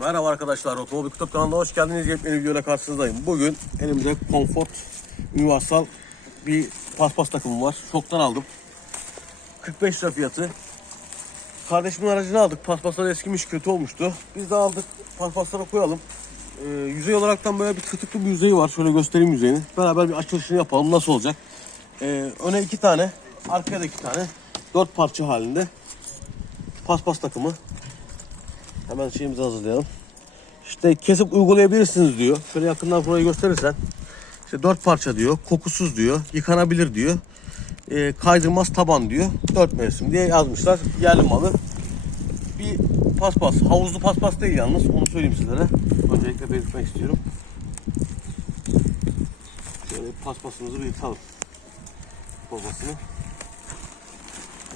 Merhaba arkadaşlar, Otomobil Kutup kanalına hoş geldiniz. Yepyeni videoyla karşınızdayım. Bugün elimizde Comfort Universal bir paspas takımı var. Şoktan aldım. 45 lira fiyatı. Kardeşimin aracını aldık. Paspaslar eskimiş, kötü olmuştu. Biz de aldık. Paspaslara koyalım. Ee, yüzey olaraktan böyle bir tırtıklı bir yüzeyi var. Şöyle göstereyim yüzeyini. Beraber bir açılışını yapalım. Nasıl olacak? Ee, öne iki tane, arkaya da iki tane. Dört parça halinde. Paspas takımı. Hemen şeyimizi hazırlayalım. İşte kesip uygulayabilirsiniz diyor. Şöyle yakından burayı gösterirsen. İşte dört parça diyor. Kokusuz diyor. Yıkanabilir diyor. E, kaydırmaz taban diyor. Dört mevsim diye yazmışlar. Yerli malı. Bir paspas. Havuzlu paspas değil yalnız. Onu söyleyeyim sizlere. Öncelikle belirtmek istiyorum. Şöyle paspasımızı bir yıkalım. Babasını.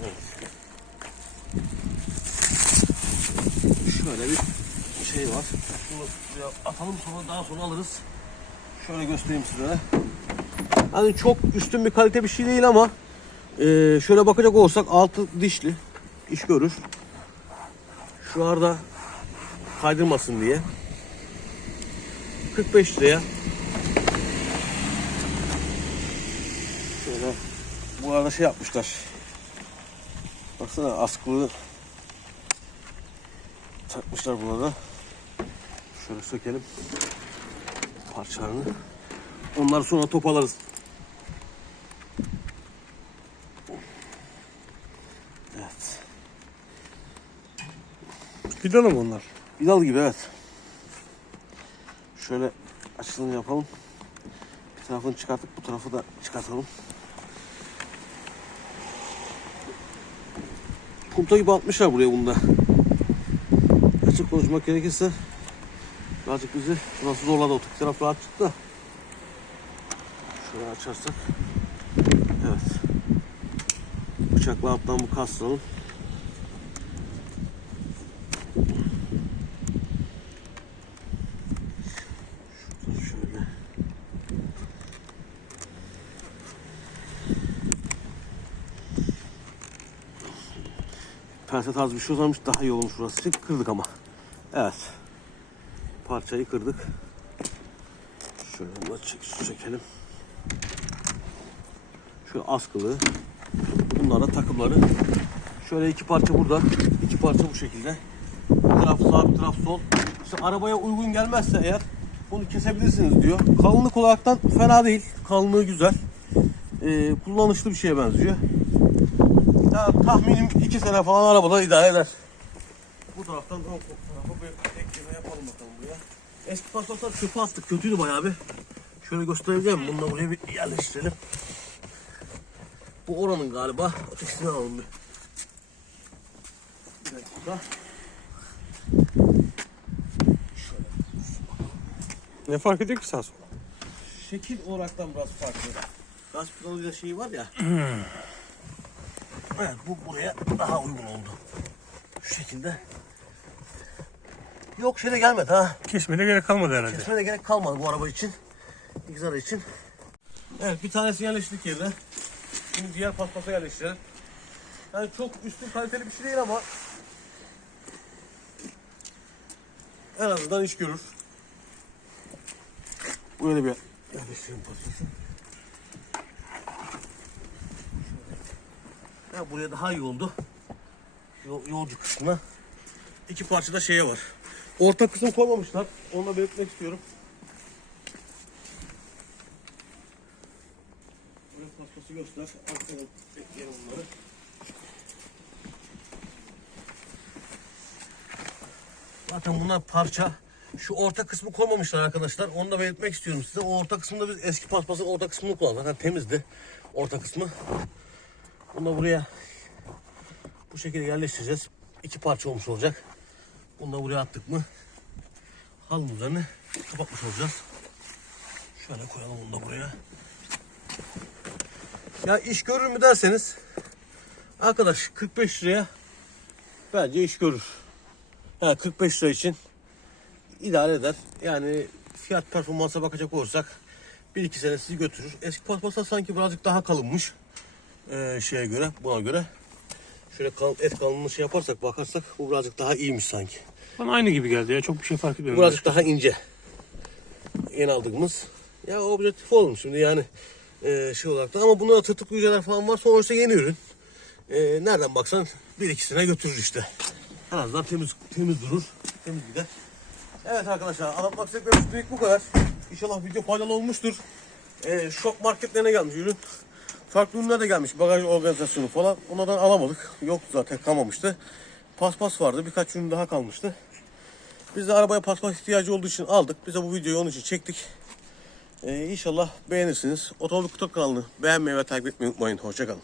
Evet. Şöyle bir şey var. Buraya atalım sonra daha sonra alırız. Şöyle göstereyim size. Hani çok üstün bir kalite bir şey değil ama e, şöyle bakacak olursak altı dişli iş görür. Şu arada kaydırmasın diye. 45 liraya. Şöyle bu arada şey yapmışlar. Baksana askılı takmışlar burada. Şöyle sökelim parçalarını. Onları sonra toparlarız. Evet. Vidalı mı onlar? Vidal gibi evet. Şöyle açılımı yapalım. Bir tarafını çıkartıp bu tarafı da çıkartalım. Punta gibi atmışlar buraya bunda. Açık konuşmak gerekirse birazcık bizi burası zorladı. Otik taraf rahat çıktı da. Şöyle açarsak. Evet. Bıçakla alttan bu kastıralım. Perte tarzı bir şey olsaymış daha iyi olmuş burası. Kırdık ama. Evet. Parçayı kırdık. Şöyle bunu çek, çekelim. Şöyle askılı. Bunlar da takımları. Şöyle iki parça burada. iki parça bu şekilde. Bir taraf sağ bir taraf sol. İşte arabaya uygun gelmezse eğer bunu kesebilirsiniz diyor. Kalınlık olaraktan fena değil. Kalınlığı güzel. Ee, kullanışlı bir şeye benziyor. Ya, tahminim iki sene falan arabada idare eder. Bu taraftan o tarafa bir ekleme yapalım bakalım buraya. Eski paspaslar çöpe attık. Kötüydü bayağı bir. Şöyle göstereceğim. Bunu da buraya bir yerleştirelim. Bu oranın galiba. Ötekisini alalım bir. Bir dakika. Ne fark ediyor ki sağ sol? Şekil olaraktan biraz farklı. Gaz pedalıyla şeyi var ya. evet bu buraya daha uygun oldu. Şu şekilde. Yok şeyde gelmedi ha. Kesmene gerek kalmadı herhalde. Kesmene de gerek kalmadı bu araba için. Xara için. Evet bir tanesi yerleştirdik yerine. Şimdi diğer paspasa yerleştirelim. Yani çok üstün kaliteli bir şey değil ama en azından iş görür. Böyle bir yerleştirelim paspası. Ya buraya daha oldu. Yol, yolcu kısmına. İki parçada şeye var. Orta kısım koymamışlar. Onu da belirtmek istiyorum. Buraya paspası göster. Arkada bekleyelim bunları. Zaten bunlar parça. Şu orta kısmı koymamışlar arkadaşlar. Onu da belirtmek istiyorum size. O orta kısmında biz eski paspasın orta kısmını kullandık. Zaten temizdi orta kısmı. Bunu da buraya bu şekilde yerleştireceğiz. İki parça olmuş olacak. Bunu da buraya attık mı üzerine kapatmış olacağız. Şöyle koyalım bunu da buraya. Ya iş görür mü derseniz arkadaş 45 liraya bence iş görür. Yani 45 lira için idare eder. Yani fiyat performansa bakacak olursak 1-2 sene sizi götürür. Eski paspaslar sanki birazcık daha kalınmış. Ee, şeye göre, buna göre. Şöyle kal, et kalınlığı şey yaparsak, bakarsak bu birazcık daha iyiymiş sanki. Bana aynı gibi geldi ya. Çok bir şey fark etmiyorum. Birazcık daha ince. Yeni aldığımız. Ya objektif olmuş şimdi yani e, şey olarak da ama bunda tırtıklı falan var. Sonuçta yeni ürün. E, nereden baksan bir ikisine götürür işte. En azından temiz temiz durur. Temiz gider. Evet arkadaşlar anlatmak istediklerim bu kadar. İnşallah video faydalı olmuştur. E, şok marketlerine gelmiş ürün. Farklı ürünler de gelmiş. Bagaj organizasyonu falan. Onlardan alamadık. Yok zaten kalmamıştı. Paspas vardı. Birkaç ürün daha kalmıştı. Biz de arabaya paspas ihtiyacı olduğu için aldık. Biz de bu videoyu onun için çektik. Ee, inşallah beğenirsiniz. Otomobil Kutu kanalını beğenmeyi ve takip etmeyi unutmayın. Hoşçakalın.